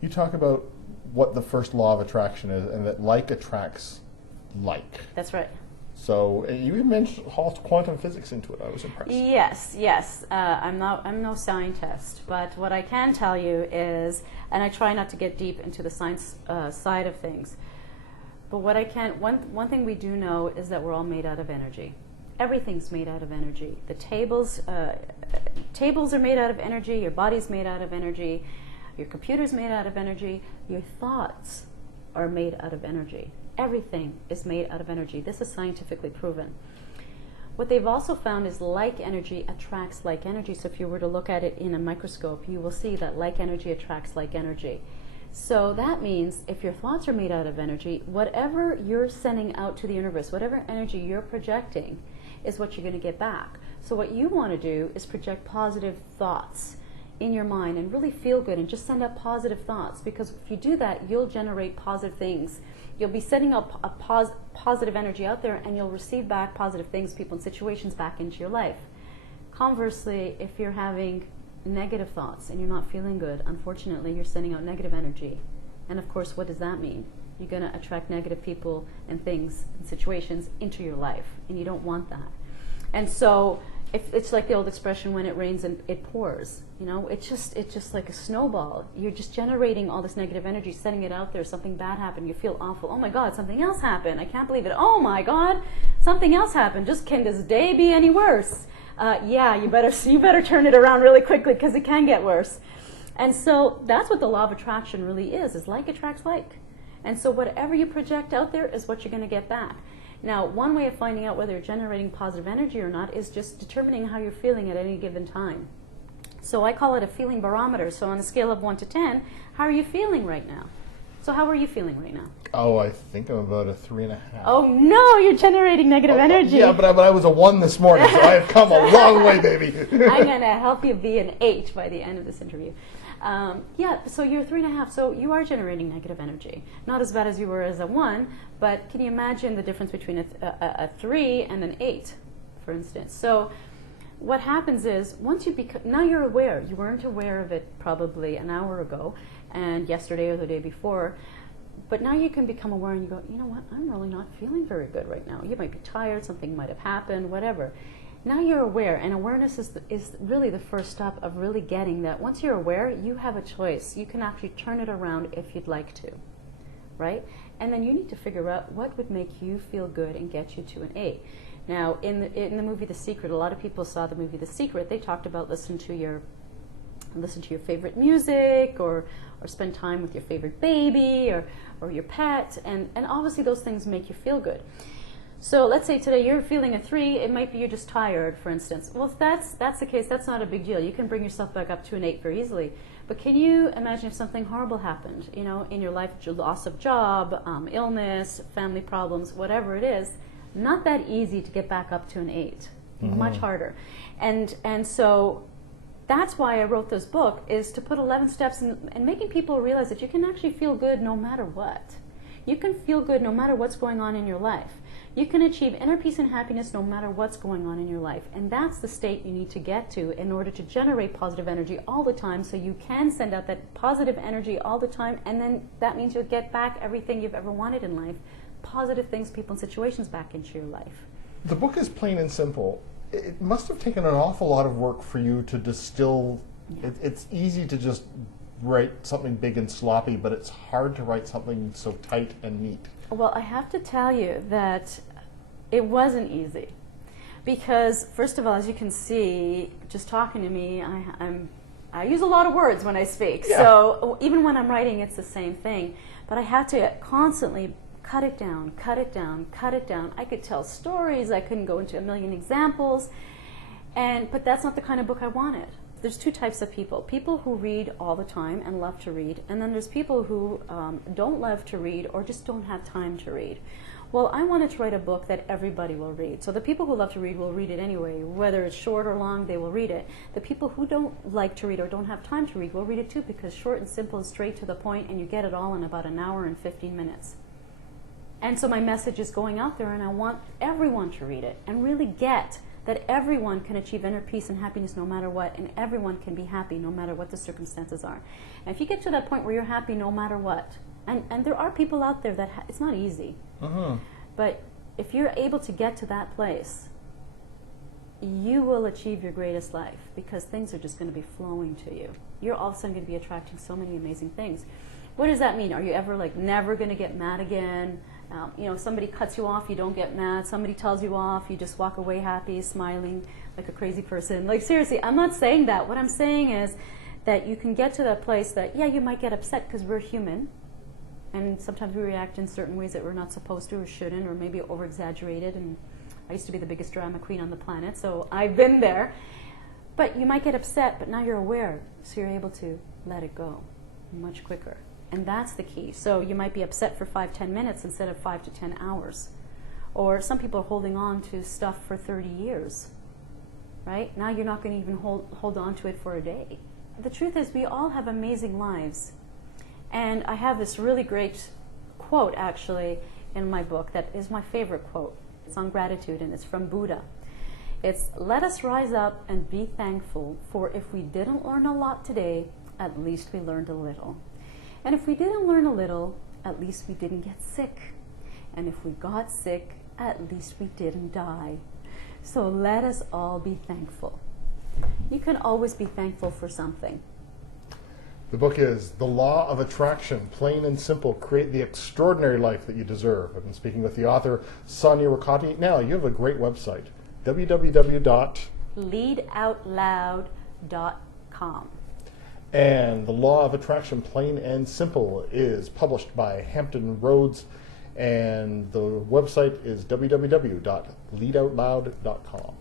You talk about what the first law of attraction is, and that like attracts like. That's right. So you even mentioned quantum physics into it. I was impressed. Yes. I'm no scientist, but what I can tell you is, and I try not to get deep into the science side of things, but what I can, one thing we do know is that we're all made out of energy. Everything's made out of energy. The tables are made out of energy. Your body's made out of energy. Your computer's made out of energy. Your thoughts are made out of energy. Everything is made out of energy. This is scientifically proven. What they've also found is like energy attracts like energy. So if you were to look at it in a microscope, you will see that like energy attracts like energy. So that means if your thoughts are made out of energy, whatever you're sending out to the universe, whatever energy you're projecting, is what you're going to get back. So what you want to do is project positive thoughts in your mind and really feel good and just send out positive thoughts, because if you do that, you'll generate positive things. You'll be sending out a positive energy out there, and you'll receive back positive things, people and situations back into your life. Conversely, if you're having negative thoughts and you're not feeling good, unfortunately, you're sending out negative energy. And of course, what does that mean? You're going to attract negative people and things and situations into your life, and you don't want that. And so it's like the old expression, when it rains and it pours. You know, it's just like a snowball. You're just generating all this negative energy, sending it out there. Something bad happened, you feel awful. Oh my God, something else happened. I can't believe it. Oh my God, something else happened. Just, can this day be any worse? Yeah, you better turn it around really quickly, because it can get worse. And so that's what the law of attraction really is like attracts like. And so whatever you project out there is what you're going to get back. Now, one way of finding out whether you're generating positive energy or not is just determining how you're feeling at any given time. So I call it a feeling barometer. So on a scale of 1 to 10, how are you feeling right now? So how are you feeling right now? Oh, I think I'm about a 3.5. Oh no, you're generating negative energy. Yeah, but I was a 1 this morning, so I have come a long way, baby. I'm going to help you be an 8 by the end of this interview. Yeah, so you're 3.5, so you are generating negative energy. Not as bad as you were as a 1, but can you imagine the difference between a 3 and an 8, for instance? So what happens is, once you become, now you're aware. You weren't aware of it probably an hour ago, and yesterday or the day before, but now you can become aware and you go, you know what, I'm really not feeling very good right now. You might be tired, something might have happened, whatever. Now you're aware, and awareness is really the first step of really getting that. Once you're aware, you have a choice. You can actually turn it around if you'd like to, right? And then you need to figure out what would make you feel good and get you to an 8. Now, in the movie The Secret, a lot of people saw the movie The Secret. They talked about listen to your favorite music, or spend time with your favorite baby, or your pet, and obviously those things make you feel good. So let's say today you're feeling a 3, it might be you're just tired, for instance. Well, if that's the case, that's not a big deal. You can bring yourself back up to an 8 very easily. But can you imagine if something horrible happened, you know, in your life, loss of job, illness, family problems, whatever it is, not that easy to get back up to an 8. Mm-hmm. Much harder. And so that's why I wrote this book, is to put 11 steps and making people realize that you can actually feel good no matter what. You can feel good no matter what's going on in your life. You can achieve inner peace and happiness no matter what's going on in your life. And that's the state you need to get to in order to generate positive energy all the time, so you can send out that positive energy all the time, and then that means you'll get back everything you've ever wanted in life, positive things, people, and situations back into your life. The book is plain and simple. It must have taken an awful lot of work for you to distill. Yeah. It's easy to just write something big and sloppy, but it's hard to write something so tight and neat. Well, I have to tell you that it wasn't easy, because first of all, as you can see, just talking to me, I use a lot of words when I speak. Yeah. So even when I'm writing, it's the same thing. But I had to constantly cut it down, cut it down, cut it down. I could tell stories. I couldn't go into a million examples, but that's not the kind of book I wanted. There's two types of people. People who read all the time and love to read, and then there's people who don't love to read or just don't have time to read. Well, I wanted to write a book that everybody will read. So the people who love to read will read it anyway. Whether it's short or long, they will read it. The people who don't like to read or don't have time to read will read it too, because short and simple and straight to the point, and you get it all in about an hour and 15 minutes. And so my message is going out there, and I want everyone to read it and really get that everyone can achieve inner peace and happiness no matter what, and everyone can be happy no matter what the circumstances are. And if you get to that point where you're happy no matter what, and there are people out there that it's not easy, but if you're able to get to that place, you will achieve your greatest life, because things are just going to be flowing to you. You're all of a sudden going to be attracting so many amazing things. What does that mean? Are you ever like never going to get mad again? You know, somebody cuts you off, you don't get mad. Somebody tells you off, you just walk away happy, smiling like a crazy person. Like, seriously, I'm not saying that. What I'm saying is that you can get to that place that, yeah, you might get upset because we're human. And sometimes we react in certain ways that we're not supposed to or shouldn't, or maybe over-exaggerated. And I used to be the biggest drama queen on the planet, so I've been there. But you might get upset, but now you're aware, so you're able to let it go much quicker. And that's the key. So you might be upset for 5-10 minutes instead of 5 to 10 hours. Or some people are holding on to stuff for 30 years, right? Now you're not going to even hold on to it for a day. The truth is, we all have amazing lives. And I have this really great quote, actually, in my book that is my favorite quote. It's on gratitude, and it's from Buddha. It's, "Let us rise up and be thankful, for if we didn't learn a lot today, at least we learned a little. And if we didn't learn a little, at least we didn't get sick. And if we got sick, at least we didn't die. So let us all be thankful." You can always be thankful for something. The book is The Law of Attraction, Plain and Simple, Create the Extraordinary Life That You Deserve. I've been speaking with the author, Sonia Ricotti. Now, you have a great website, leadoutloud.com. And The Law of Attraction, Plain and Simple is published by Hampton Roads, and the website is www.leadoutloud.com.